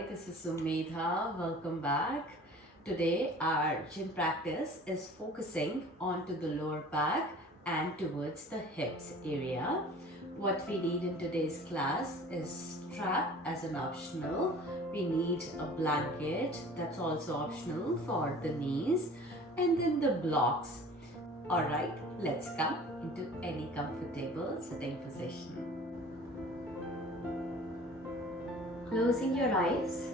Hi, this is Sumedha. Welcome back. Today, our gym practice is focusing onto the lower back and towards the hips area. What we need in today's class is strap as an optional. We need a blanket that's also optional for the knees, and then the blocks. Alright, let's come into any comfortable sitting position. Closing your eyes,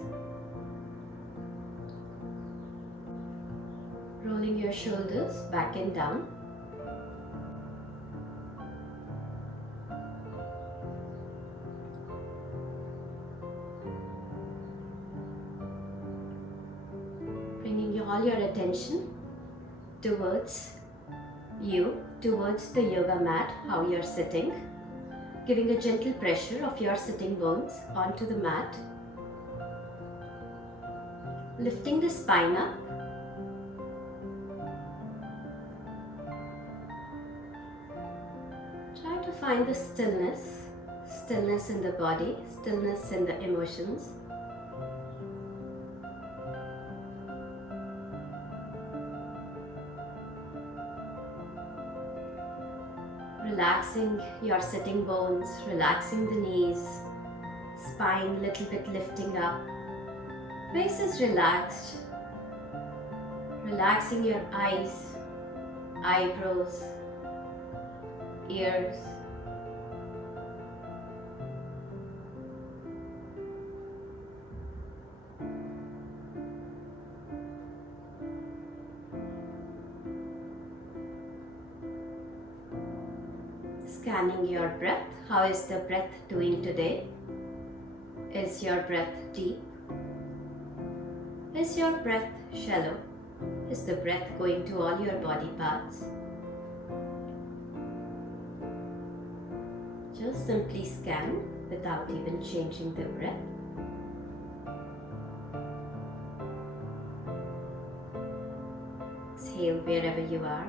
rolling your shoulders back and down, bringing all your attention towards towards the yoga mat, how you're sitting, giving a gentle pressure of your sitting bones onto the mat, lifting the spine up, try to find the stillness in the body, stillness in the emotions. Relaxing your sitting bones, relaxing the knees, spine little bit lifting up, face is relaxed, relaxing your eyes, eyebrows, ears. Scanning your breath. How is the breath doing today? Is your breath deep? Is your breath shallow? Is the breath going to all your body parts? Just simply scan without even changing the breath. Exhale wherever you are.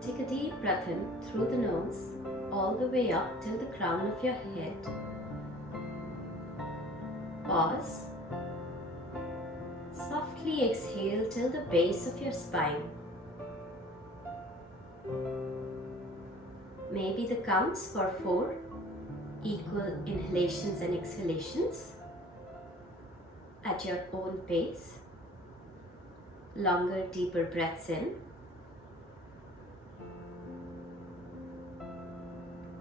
Take a deep breath in through the nose, all the way up till the crown of your head. Pause. Softly exhale till the base of your spine. Maybe the counts for 4 equal inhalations and exhalations at your own pace. Longer, deeper breaths in.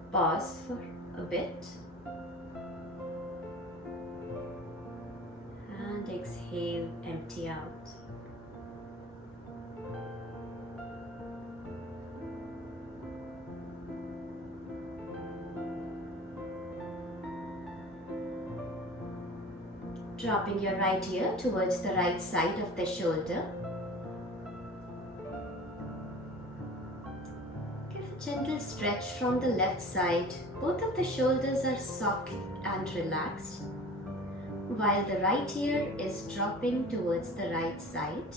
Pause for a bit and exhale, empty out. Dropping your right ear towards the right side of the shoulder. Gentle stretch from the left side. Both of the shoulders are soft and relaxed, while the right ear is dropping towards the right side.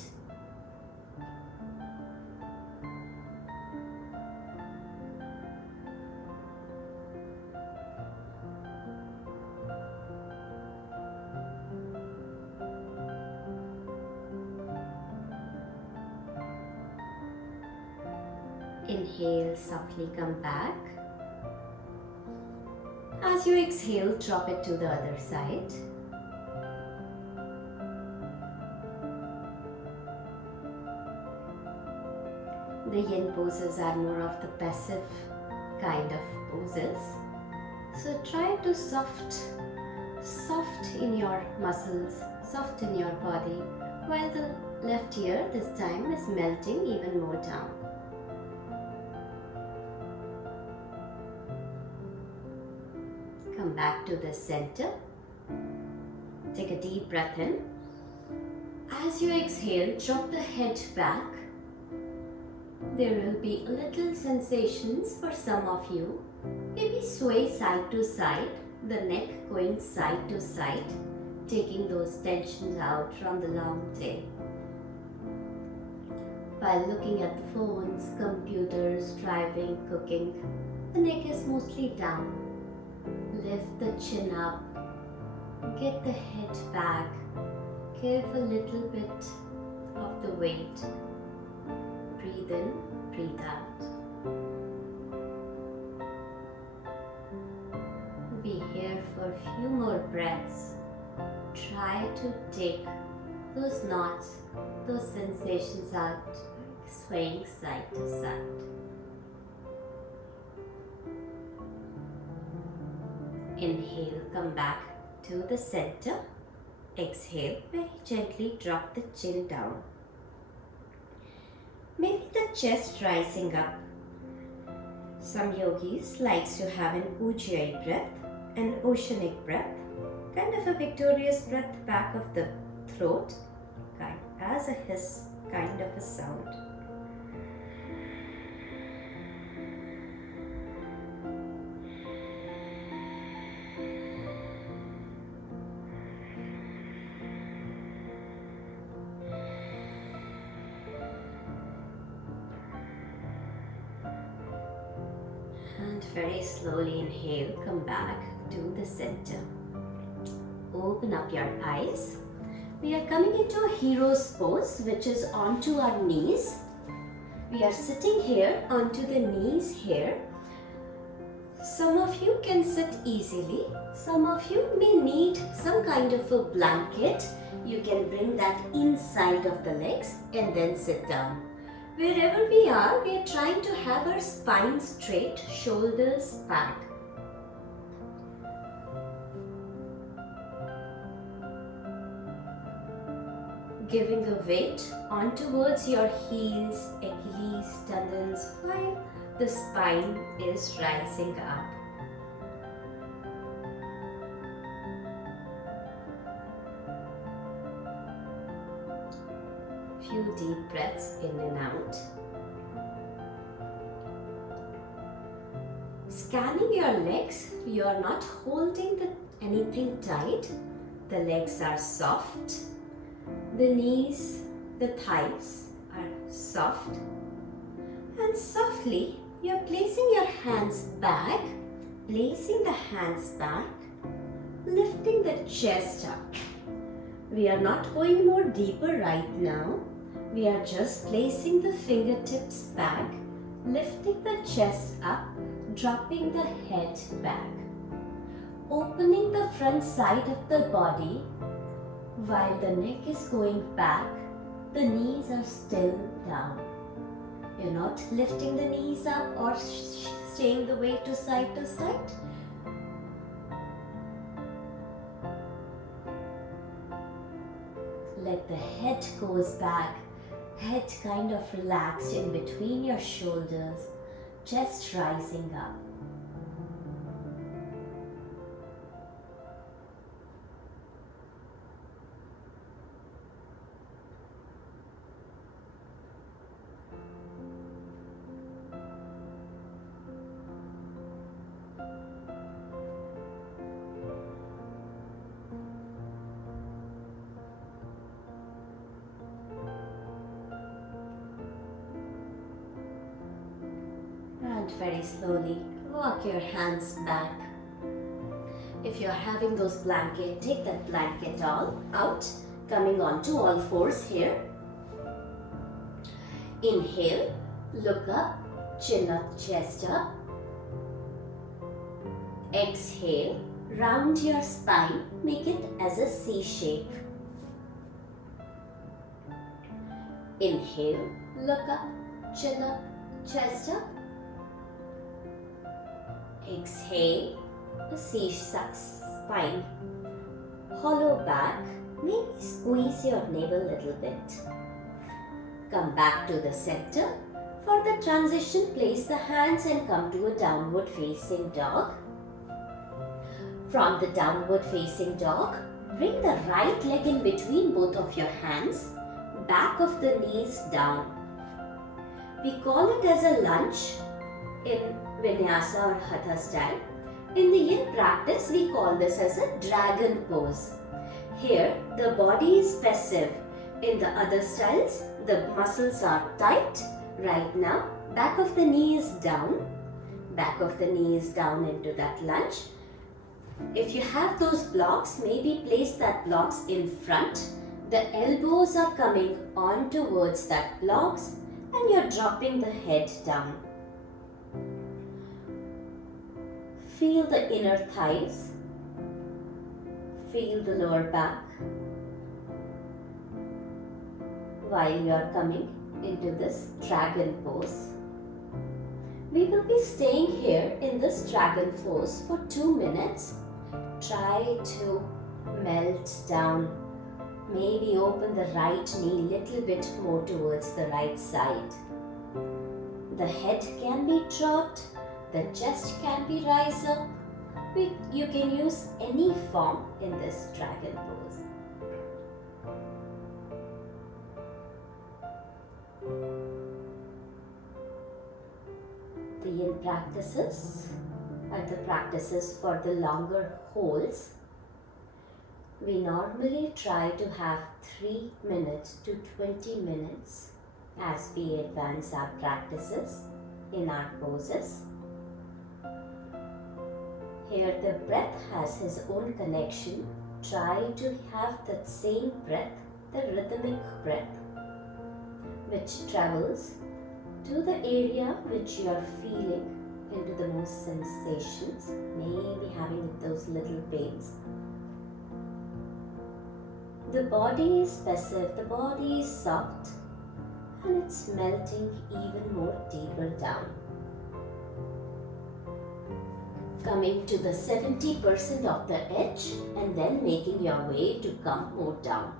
Inhale, softly come back. As you exhale, drop it to the other side. The yin poses are more of the passive kind of poses. So try to soft in your muscles, soft in your body, while the left ear this time is melting even more down. Come back to the center. Take a deep breath in. As you exhale, drop the head back. There will be little sensations for some of you. Maybe sway side to side, the neck going side to side, taking those tensions out from the long tail. While looking at the phones, computers, driving, cooking, the neck is mostly down. Lift the chin up, Get the head back. Give a little bit of the weight. Breathe in, breathe out. Be here for a few more breaths. Try to take those knots, those sensations out, swaying side to side. Inhale, come back to the center. Exhale, very gently drop the chin down. Maybe the chest rising up. Some yogis likes to have an ujjayi breath, an oceanic breath, kind of a victorious breath back of the throat, as a hiss kind of a sound. And very slowly inhale, come back to the center. Open up your eyes. We are coming into a hero's pose, which is onto our knees. We are sitting here onto the knees here. Some of you can sit easily. Some of you may need some kind of a blanket. You can bring that inside of the legs and then sit down. Wherever we are trying to have our spine straight, shoulders back. Giving a weight on towards your heels, Achilles, tendons, while the spine is rising up. Few deep breaths in and out. Scanning your legs, you are not holding anything tight. The legs are soft. The knees, the thighs are soft. And softly, you are placing your hands back, placing the hands back, lifting the chest up. We are not going more deeper right now. We are just placing the fingertips back, lifting the chest up, dropping the head back. Opening the front side of the body while the neck is going back, the knees are still down. You're not lifting the knees up or staying the weight to side. Let the head goes back, head kind of relaxed in between your shoulders, chest rising up. And very slowly walk your hands back. If you're having those blankets, take that blanket all out, coming onto all fours here. Inhale, look up, chin up, chest up. Exhale, round your spine, make it as a C shape. Inhale, look up, chin up, chest up. Exhale, a C spine. Hollow back, maybe squeeze your navel a little bit. Come back to the center. For the transition, place the hands and come to a downward facing dog. From the downward facing dog, bring the right leg in between both of your hands, back of the knees down. We call it as a lunge in Vinyasa or Hatha style. In the yin practice, we call this as a dragon pose. Here, the body is passive. In the other styles, the muscles are tight. Right now, back of the knee is down. Back of the knee is down into that lunge. If you have those blocks, maybe place that blocks in front. The elbows are coming on towards that blocks and you're dropping the head down. Feel the inner thighs. Feel the lower back while you are coming into this dragon pose. We will be staying here in this dragon pose for 2 minutes. Try to melt down. Maybe open the right knee a little bit more towards the right side. The head can be dropped. The chest can be raised up. You can use any form in this dragon pose. The yin practices are the practices for the longer holds. We normally try to have 3 minutes to 20 minutes as we advance our practices in our poses. Here the breath has his own connection. Try to have that same breath, the rhythmic breath, which travels to the area which you are feeling into the most sensations, maybe having those little pains. The body is passive, the body is soft, and it's melting even more deeper down. Coming to the 70% of the edge and then making your way to come more down.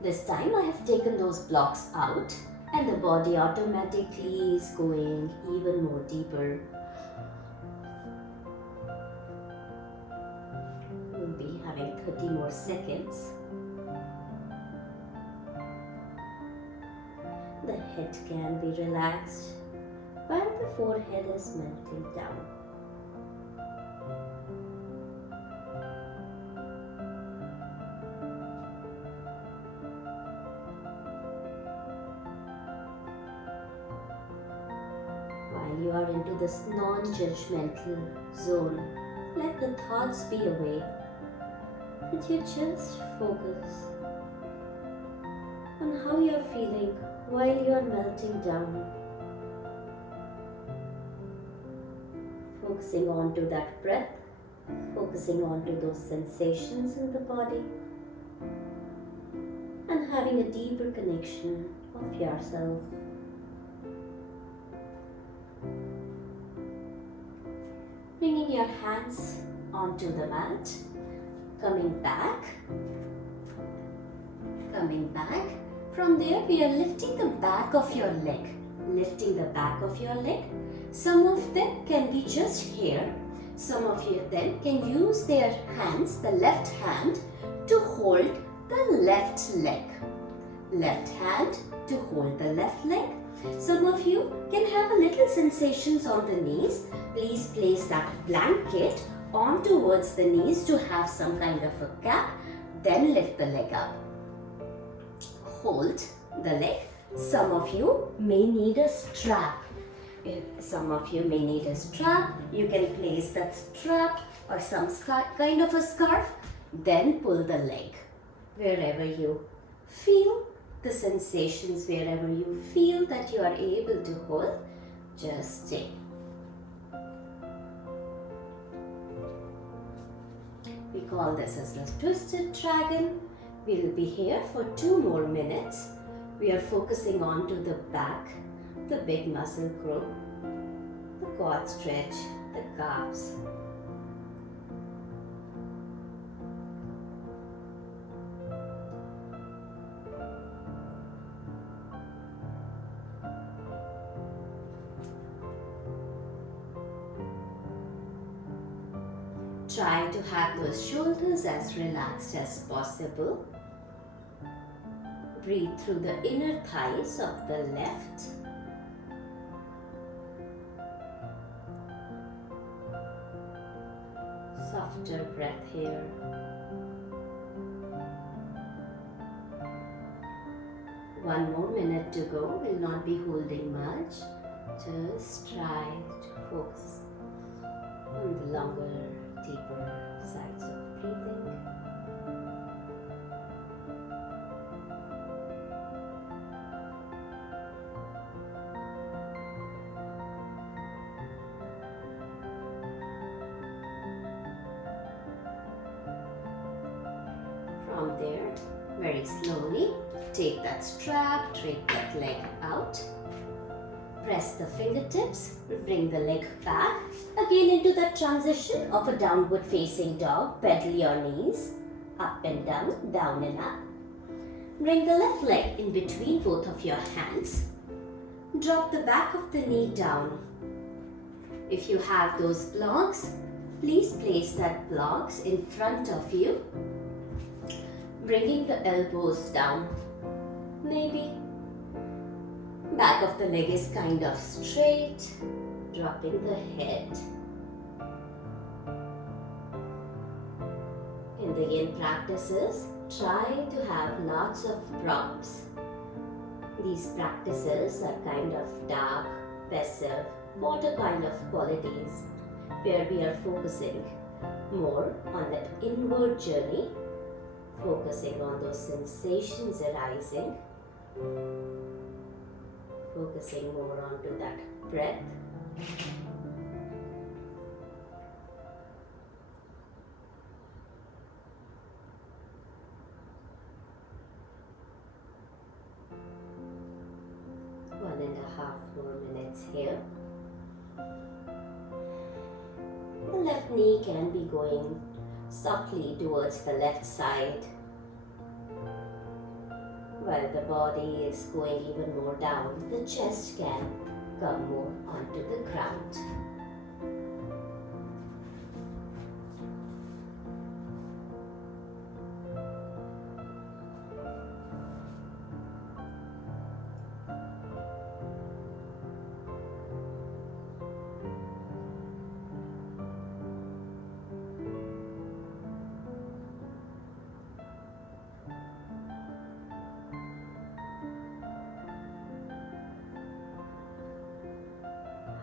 This time I have taken those blocks out and the body automatically is going even more deeper. We'll be having 30 more seconds. The head can be relaxed while the forehead is melting down. While you are into this non-judgmental zone, let the thoughts be away and you just focus on how you are feeling while you are melting down. Focusing onto that breath, focusing onto those sensations in the body, and having a deeper connection of yourself. Bringing your hands onto the mat, coming back. From there we are lifting the back of your leg. Lifting the back of your leg. Some of them can be just here. Some of them can use their hands, the left hand, to hold the left leg. Left hand to hold the left leg. Some of you can have a little sensations on the knees. Please place that blanket on towards the knees to have some kind of a cap. Then lift the leg up. Hold the leg. Some of you may need a strap. Some of you may need a strap. You can place that strap or some kind of a scarf. Then pull the leg. Wherever you feel the sensations, wherever you feel that you are able to hold, just stay. We call this as the twisted dragon. We will be here for 2 more minutes. We are focusing on to the back, the big muscle group, the quad stretch, the calves. Try to have those shoulders as relaxed as possible. Breathe through the inner thighs of the left. Softer breath here. One more minute to go. We'll not be holding much. Just try to focus on the longer deeper sides of breathing. From there, very slowly, take that strap, take that leg out. Press the fingertips, bring the leg back. Again into that transition of a downward facing dog. Pedal your knees, up and down, down and up. Bring the left leg in between both of your hands. Drop the back of the knee down. If you have those blocks, please place that blocks in front of you. Bringing the elbows down. Maybe back of the leg is kind of straight. Dropping the head. In the yin practices, try to have lots of props. These practices are kind of dark, passive, water kind of qualities where we are focusing more on that inward journey, focusing on those sensations arising, focusing more onto that breath. One and a half more minutes here. The left knee can be going softly towards the left side, while the body is going even more down. The chest can come more onto the ground.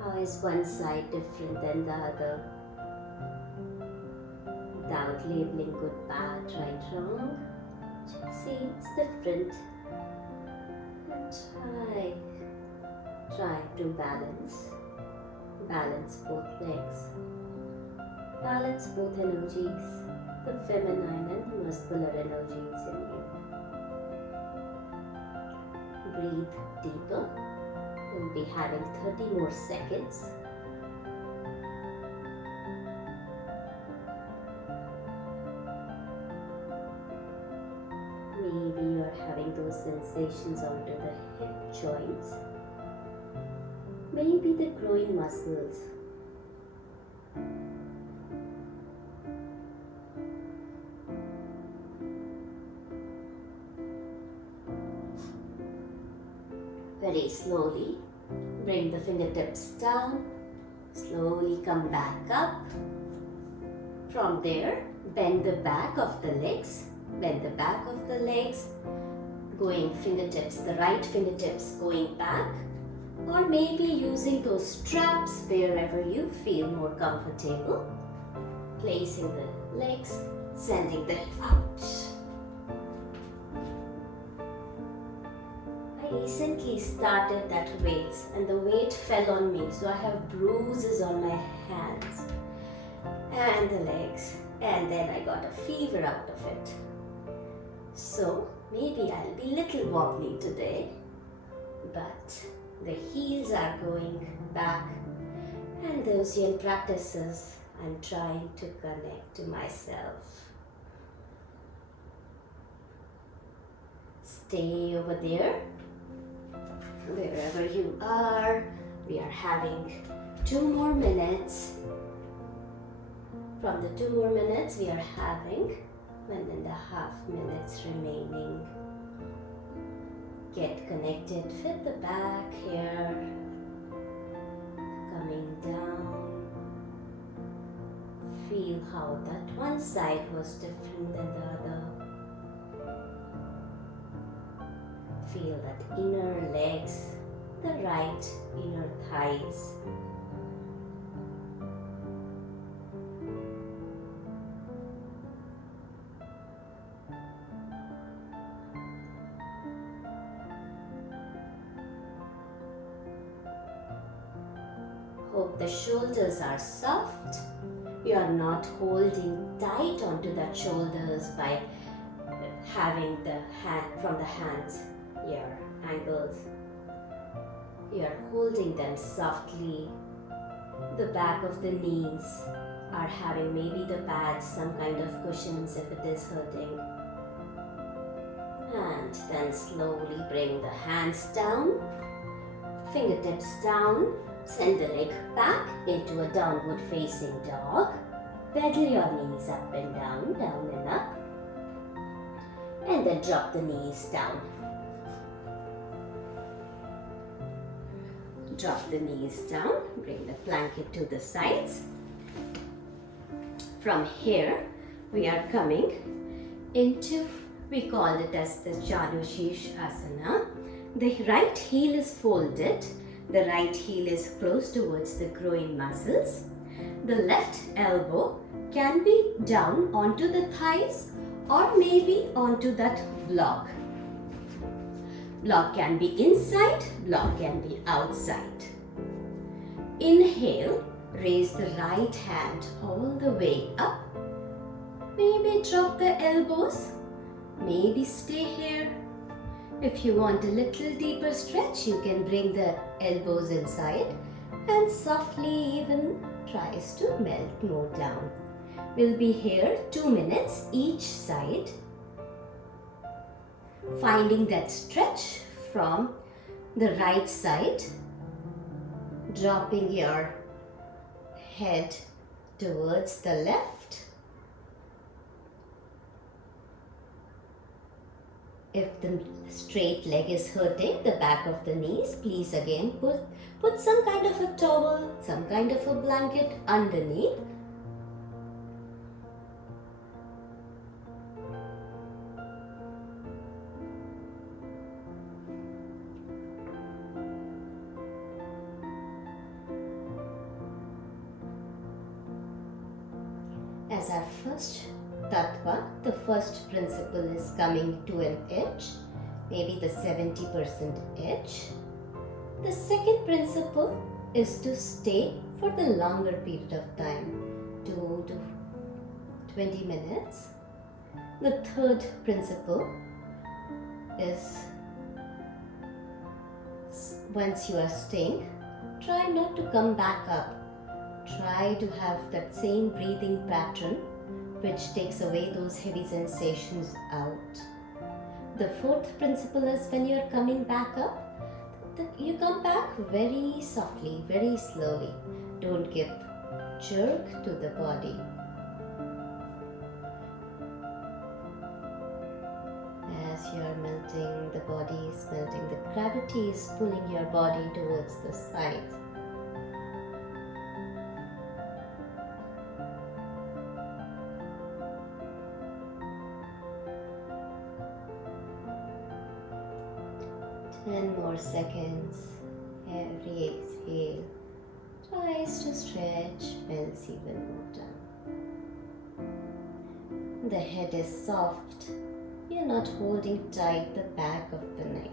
How is one side different than the other? Without labeling good, bad, right, wrong. Just see it's different. And try to balance. Balance both legs. Balance both energies. The feminine and the muscular energies in you. Breathe deeper. We'll be having 30 more seconds. Maybe you're having those sensations onto the hip joints. Maybe the groin muscles. Very slowly, bring the fingertips down, slowly come back up. From there, bend the back of the legs, going fingertips, the right fingertips going back, or maybe using those straps wherever you feel more comfortable. Placing the legs, sending them out. I recently started that weights and the weight fell on me, so I have bruises on my hands and the legs, and then I got a fever out of it. So maybe I'll be little wobbly today, but the heels are going back, and those yin practices I'm trying to connect to myself. Stay over there. Wherever you are, we are having 2 more minutes. From the 2 more minutes, we are having 1.5 minutes remaining. Get connected with the back here, coming down. Feel how that one side was different than the other. Feel that inner legs, the right inner thighs. The shoulders are soft. You are not holding tight onto the shoulders by having the hand from the hands, your ankles. You are holding them softly. The back of the knees are having maybe the pads, some kind of cushions if it is hurting. And then slowly bring the hands down, fingertips down, send the leg back into a downward facing dog. Pedal your knees up and down, down and up. And then drop the knees down. Drop the knees down, bring the blanket to the sides. From here, we are coming into, we call it as the Chanushish Asana. The right heel is folded. The right heel is close towards the groin muscles. The left elbow can be down onto the thighs or maybe onto that block. Block can be inside, block can be outside. Inhale, raise the right hand all the way up. Maybe drop the elbows, maybe stay here. If you want a little deeper stretch, you can bring the elbows inside and softly even tries to melt more down. We'll be here 2 minutes each side. Finding that stretch from the right side, dropping your head towards the left. If the straight leg is hurting, the back of the knees, please again put some kind of a towel, some kind of a blanket underneath. As our first tattva, the first principle is coming to an edge, maybe the 70% edge. The second principle is to stay for the longer period of time, 2 to 20 minutes. The third principle is once you are staying, try not to come back up. Try to have that same breathing pattern which takes away those heavy sensations out. The fourth principle is when you are coming back up, you come back very softly, very slowly. Don't give jerk to the body. As you are melting, the body is melting. The gravity is pulling your body towards the sides. Ten more seconds. Every exhale tries to stretch, melts even more down. The head is soft. You're not holding tight the back of the neck.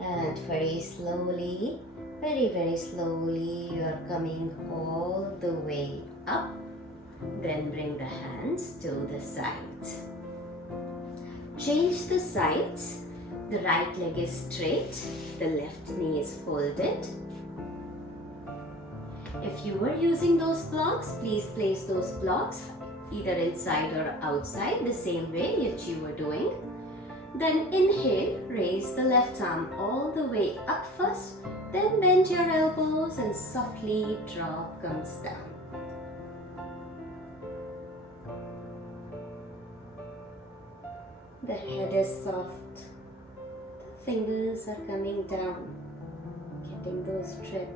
And very slowly, very slowly, you are coming all the way up. Then bring the hands to the sides. Change the sides. The right leg is straight, the left knee is folded. If you were using those blocks, please place those blocks either inside or outside, the same way that you were doing. Then inhale, raise the left arm all the way up first, then bend your elbows and softly drop, comes down. The head is soft. Fingers are coming down, getting those stretch.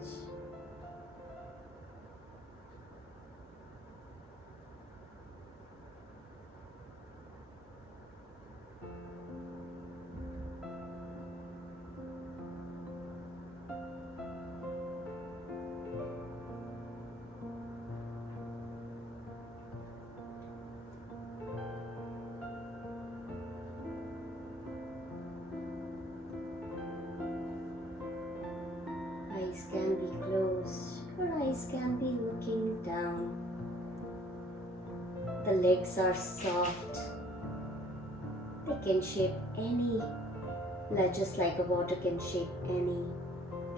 Eyes can be closed Your eyes can be looking down. The legs are soft. They can shape any, just like a water can shape any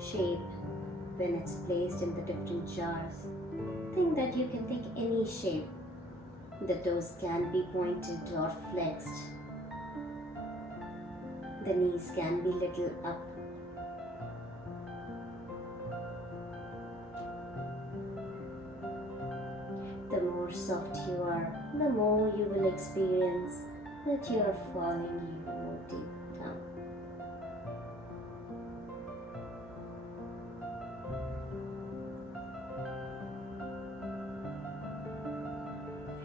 shape when it's placed in the different jars. Think that you can take any shape. The toes can be pointed or flexed. The knees can be little up. The more soft you are, the more you will experience that you are falling more deep down.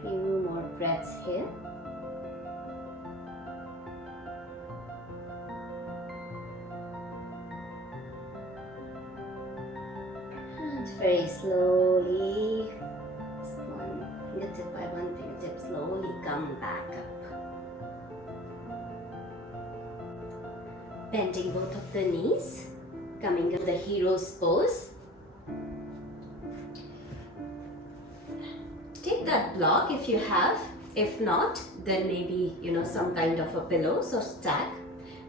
Few more breaths here. And very slowly, one fingertip by one fingertip, slowly come back up. Bending both of the knees, coming to the hero's pose. Take that block if you have. If not, then maybe some kind of a pillow, so stack.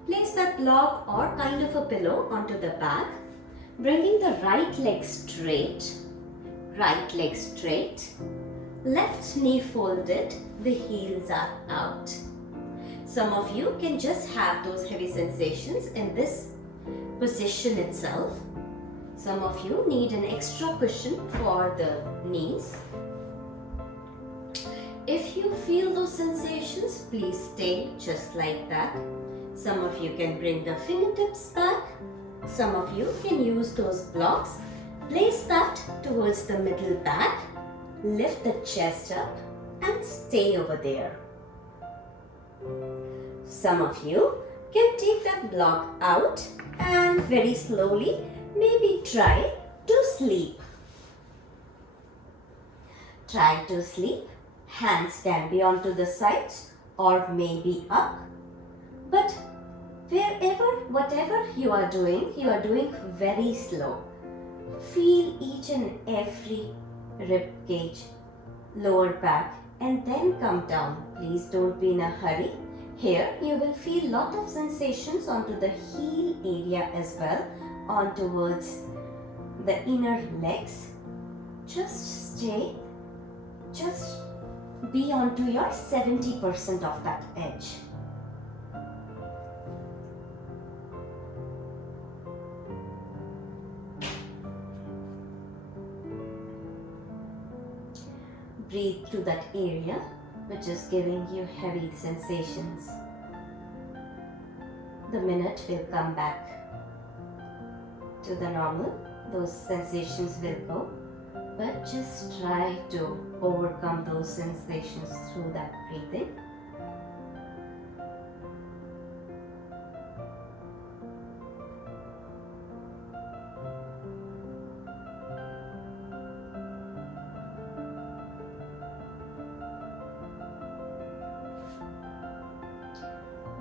Place that block or kind of a pillow onto the back, bringing the right leg straight, left knee folded, the heels are out. Some of you can just have those heavy sensations in this position itself. Some of you need an extra cushion for the knees. If you feel those sensations, please stay just like that. Some of you can bring the fingertips back. Some of you can use those blocks. Place that towards the middle back. Lift the chest up and stay over there. Some of you can take that block out and very slowly maybe try to sleep. Try to sleep. Hands can be onto the sides or maybe up. But whatever you are doing very slow. Feel each and every rib cage, lower back, and then come down. Please don't be in a hurry. Here you will feel lot of sensations onto the heel area as well, on towards the inner legs. Just be onto your 70% of that edge. Breathe to that area which is giving you heavy sensations. The minute will come back to the normal. Those sensations will go. But just try to overcome those sensations through that breathing.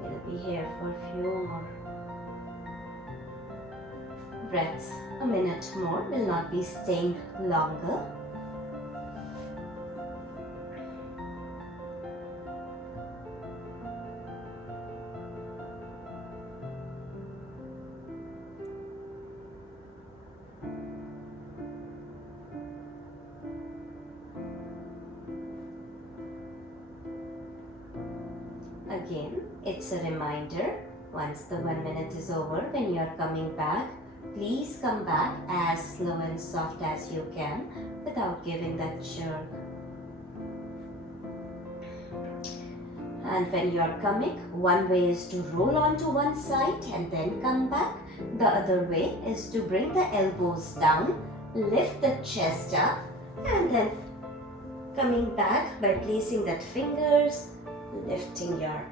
We'll be here for a few more breaths. A minute more, will not be staying longer. Again, it's a reminder, once the 1 minute is over, when you are coming back, please come back as slow and soft as you can without giving that jerk. And when you are coming, one way is to roll onto one side and then come back. The other way is to bring the elbows down, lift the chest up, and then coming back by placing that fingers, lifting your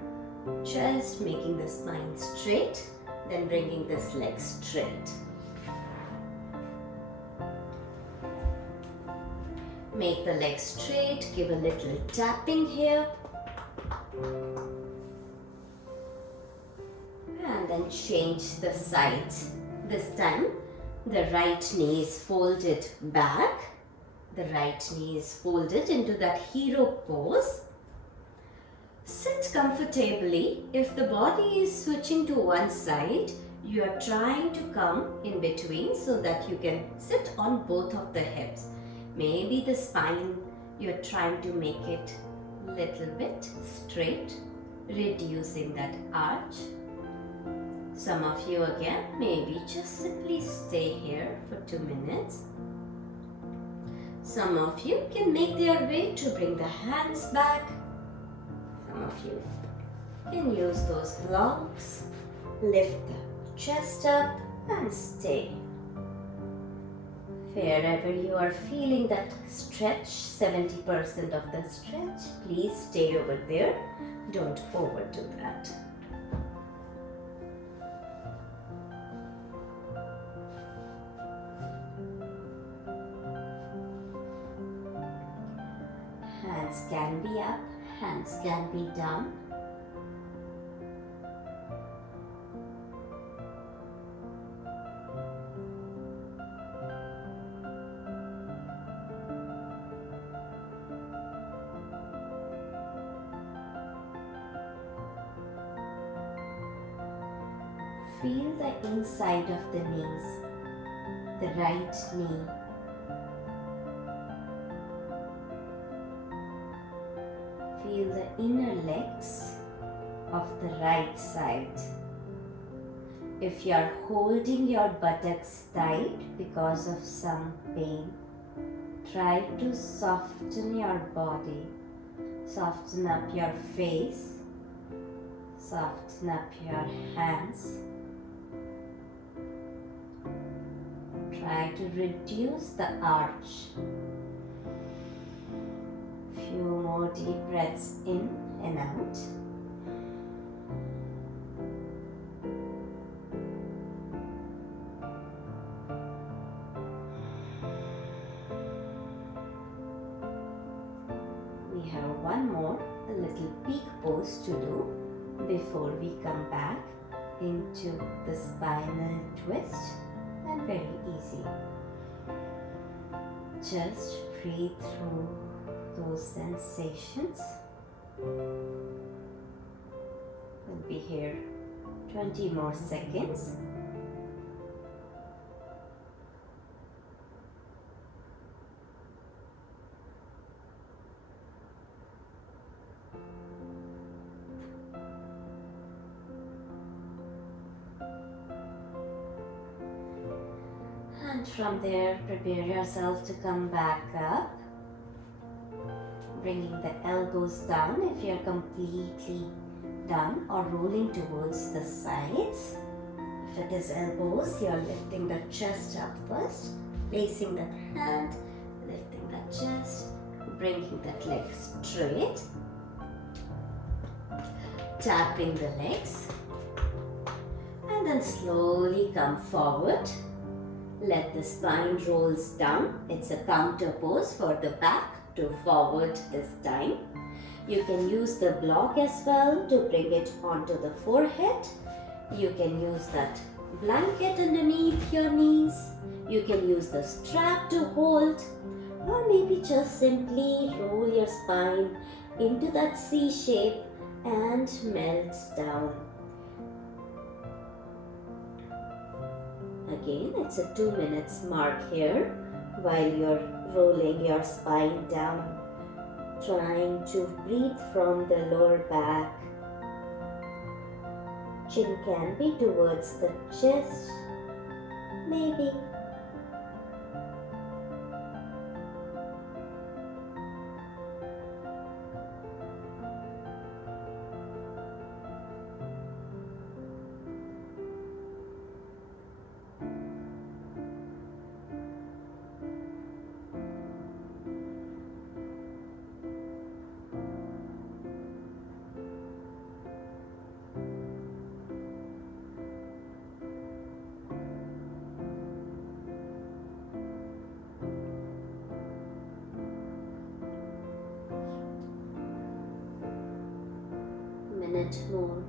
chest, making the spine straight, then bringing this leg straight. Make the leg straight, give a little tapping here. And then change the sides. This time, The right knee is folded back. The right knee is folded into that hero pose. Sit comfortably. If the body is switching to one side, you are trying to come in between so that you can sit on both of the hips. Maybe the spine, you are trying to make it little bit straight, reducing that arch. Some of you again, maybe just simply stay here for 2 minutes. Some of you can make their way to bring the hands back. Some of you can use those blocks, lift the chest up and stay. Wherever you are feeling that stretch, 70% of the stretch, please stay over there. Don't overdo that. Hands can be up, hands can be down. Feel the inside of the knees, the right knee. Feel the inner legs of the right side. If you are holding your buttocks tight because of some pain, try to soften your body. Soften up your face. Soften up your hands. Try to reduce the arch. Few more deep breaths in and out. We have one more, a little peak pose to do before we come back into the spinal twist, and very easy. Just breathe through those sensations. We'll be here 20 more seconds. And from there, prepare yourself to come back up. Bringing the elbows down if you're completely done, or rolling towards the sides. If it is elbows, you're lifting the chest up first, placing that hand, lifting that chest, bringing that leg straight, tapping the legs, and then slowly come forward. Let the spine rolls down. It's a counter pose for the back to forward this time. You can use the block as well to bring it onto the forehead. You can use that blanket underneath your knees. You can use the strap to hold, or maybe just simply roll your spine into that C shape and melts down. Again, it's a 2 minutes mark here while you're rolling your spine down, trying to breathe from the lower back. Chin can be towards the chest, maybe. Minute more.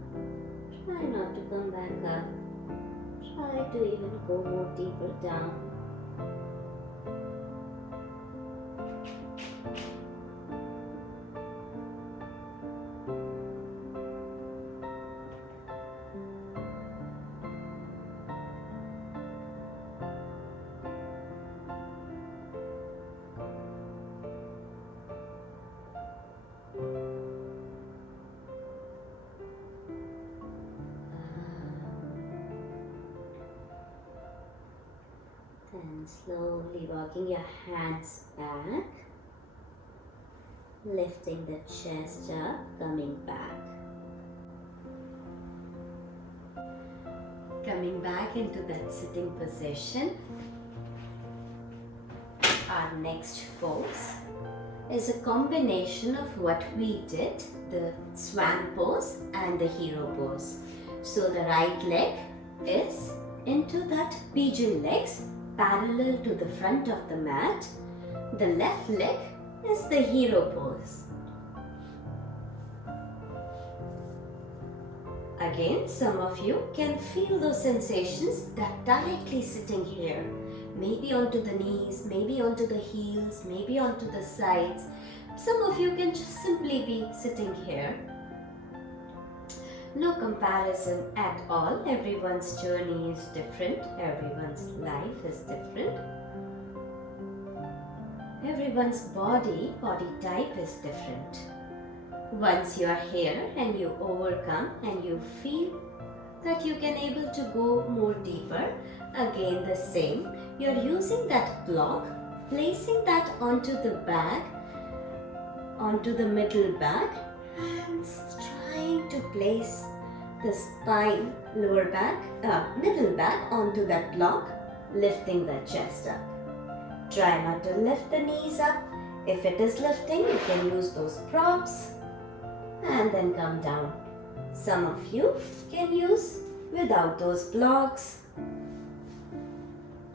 Try not to come back up. Try to even go more deeper down. And slowly walking your hands back, lifting the chest up, coming back. Coming back into that sitting position. Our next pose is a combination of what we did, the swan pose and the hero pose. So the right leg is into that pigeon legs, parallel to the front of the mat. The left leg is the hero pose. Again, some of you can feel those sensations that directly sitting here. Maybe onto the knees, maybe onto the heels, maybe onto the sides. Some of you can just simply be sitting here. No comparison at all. Everyone's journey is different. Everyone's life is different. Everyone's body type is different. Once you are here and you overcome and you feel that you can able to go more deeper, again the same. You're using that block, placing that onto the back, onto the middle back, and trying to place the spine, lower back, middle back onto that block, lifting the chest up. Try not to lift the knees up. If it is lifting, you can use those props and then come down. Some of you can use without those blocks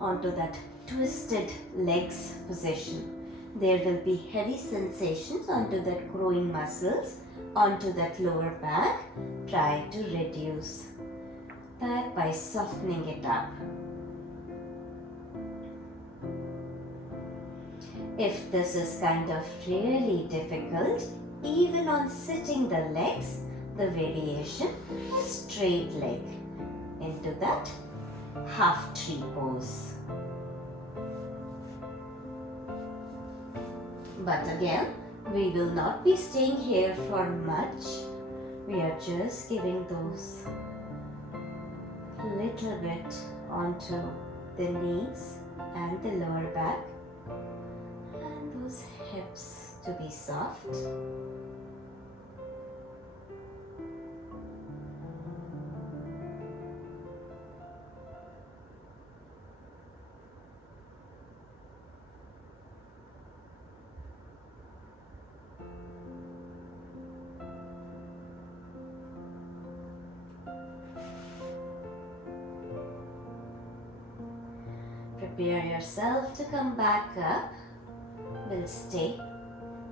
onto that twisted legs position. There will be heavy sensations onto that groin muscles, onto that lower back. Try to reduce that by softening it up. If this is kind of really difficult, even on sitting the legs, the variation is straight leg into that half tree pose. But again, we will not be staying here for much. We are just giving those little bit onto the knees and the lower back, and those hips to be soft. Prepare yourself to come back up. We'll stay.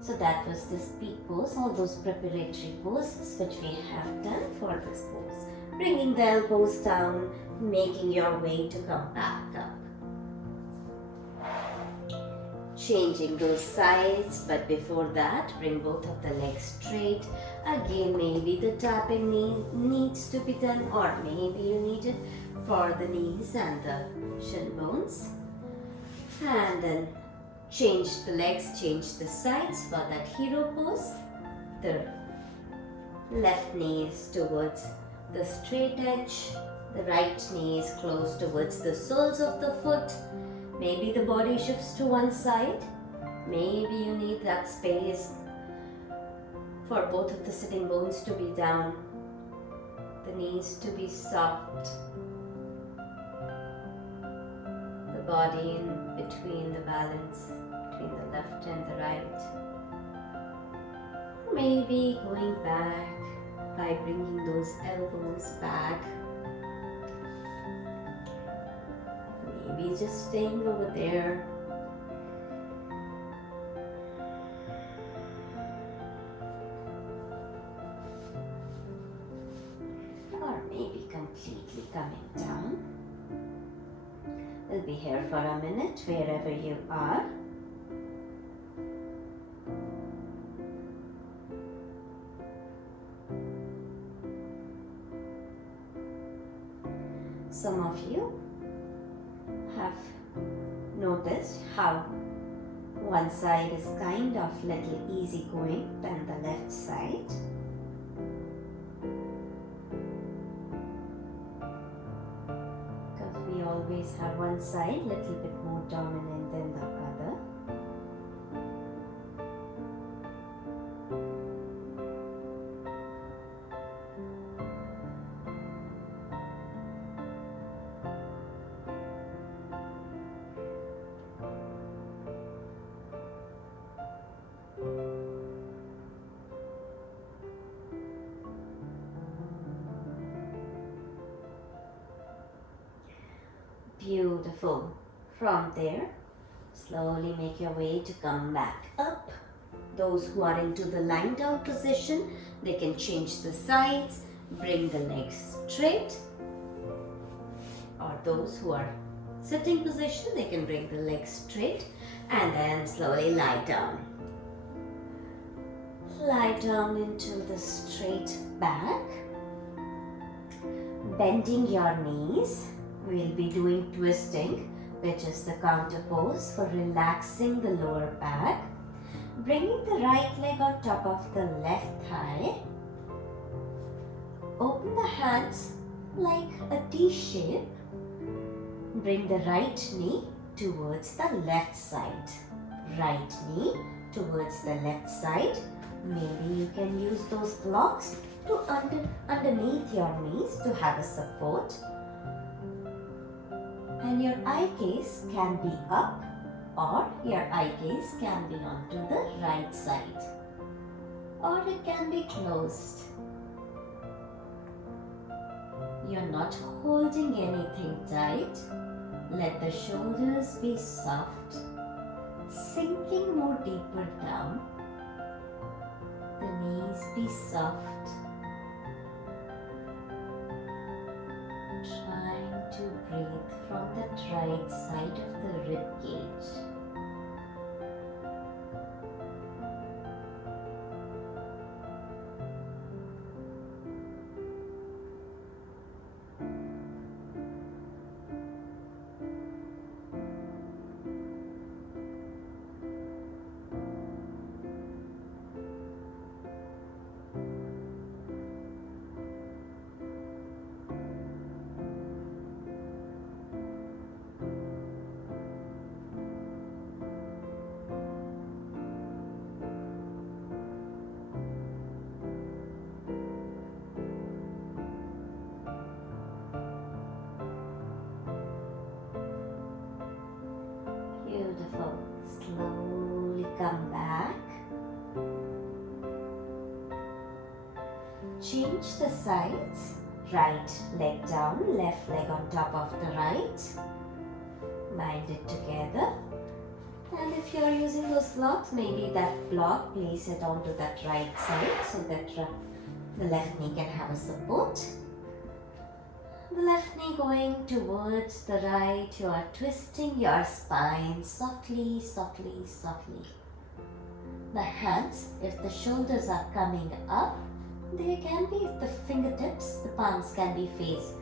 So that was this peak pose, all those preparatory poses which we have done for this pose. Bringing the elbows down, making your way to come back up. Changing those sides, but before that, bring both of the legs straight. Again, maybe the tapping needs to be done, or maybe you need it for the knees and the shin bones. And then change the legs, change the sides for that hero pose. The left knee is towards the straight edge. The right knee is close towards the soles of the foot. Maybe the body shifts to one side. Maybe you need that space for both of the sitting bones to be down. The knees to be soft. The body in between the balance, between the left and the right. Maybe going back by bringing those elbows back. Maybe just staying over there. Or maybe completely coming down. We'll be here for a minute wherever you are. Some of you have noticed how one side is kind of little easygoing than the left side. Because we always have one side little bit more dominant than the other. Beautiful. From there, slowly make your way to come back up. Those who are into the lying down position, they can change the sides, bring the legs straight. Or those who are sitting position, they can bring the legs straight and then slowly lie down. Lie down into the straight back. Bending your knees. We'll be doing twisting, which is the counterpose for relaxing the lower back. Bringing the right leg on top of the left thigh. Open the hands like a T shape. Bring the right knee towards the left side. Right knee towards the left side. Maybe you can use those blocks to underneath your knees to have a support. And your eye gaze can be up or your eye gaze can be onto the right side. Or it can be closed. You're not holding anything tight. Let the shoulders be soft, sinking more deeper down. The knees be soft. Trying to breathe from the right side of the rib cage. Beautiful. Slowly come back. Change the sides. Right leg down, left leg on top of the right. Bind it together. And if you are using those blocks, maybe that block, place it onto that right side so that the left knee can have a support. The left knee going towards the right, you are twisting your spine softly, softly, softly. The hands, if the shoulders are coming up, they can be, the fingertips, the palms can be faced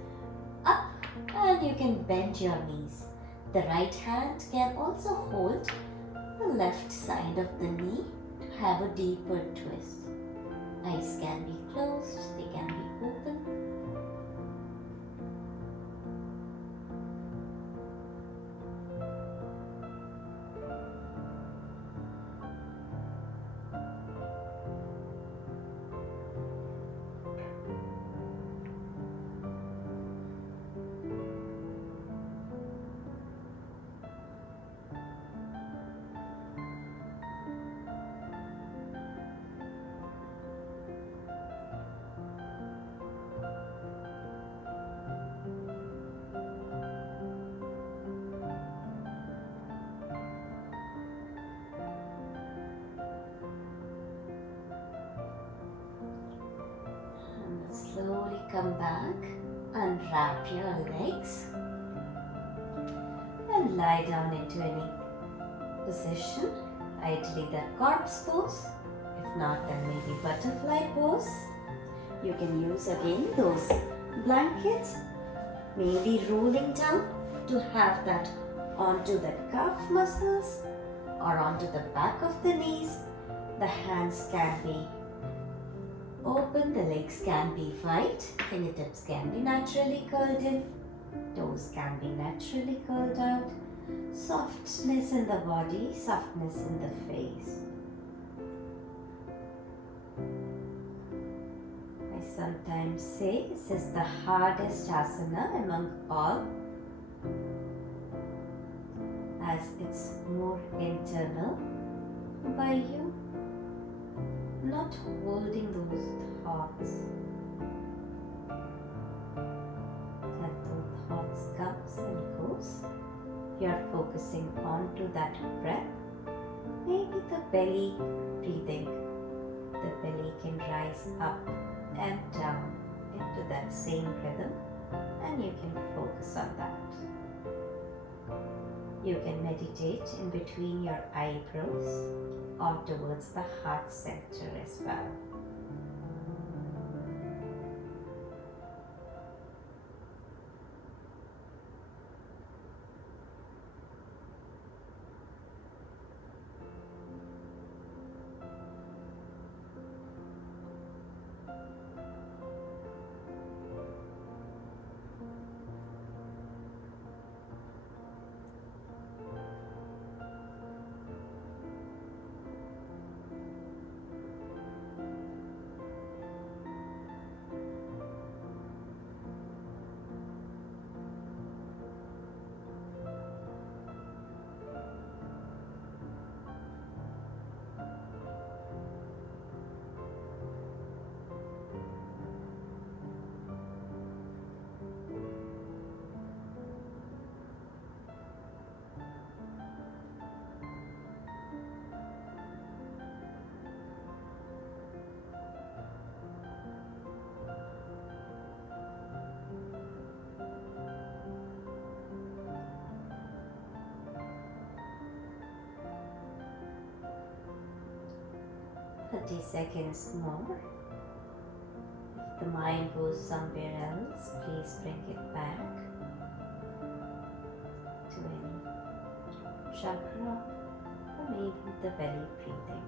up and you can bend your knees. The right hand can also hold the left side of the knee to have a deeper twist. Eyes can be closed, they can be open. Slowly come back, unwrap your legs. and lie down into any position, ideally that corpse pose. If not, then maybe butterfly pose. You can use again those blankets, maybe rolling down to have that onto the calf muscles or onto the back of the knees. The hands can be open, the legs can be wide, fingertips can be naturally curled in, toes can be naturally curled out. Softness in the body, softness in the face. I sometimes say this is the hardest asana among all, as it's more internal, by you not holding those thoughts. Let those thoughts comes and goes. You are focusing onto that breath. Maybe the belly breathing. The belly can rise up and down into that same rhythm, and you can focus on that. You can meditate in between your eyebrows or towards the heart center as well. Seconds more. If the mind goes somewhere else, please bring it back to any chakra or maybe the belly breathing.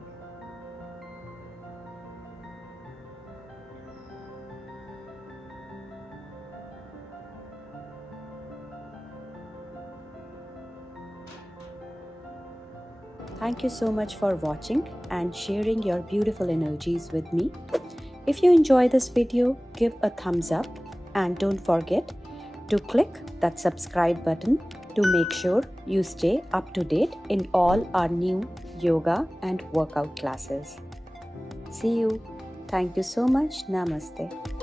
Thank you so much for watching and sharing your beautiful energies with me. If you enjoy this video, give a thumbs up and don't forget to click that subscribe button to make sure you stay up to date in all our new yoga and workout classes. See you. Thank you so much. Namaste.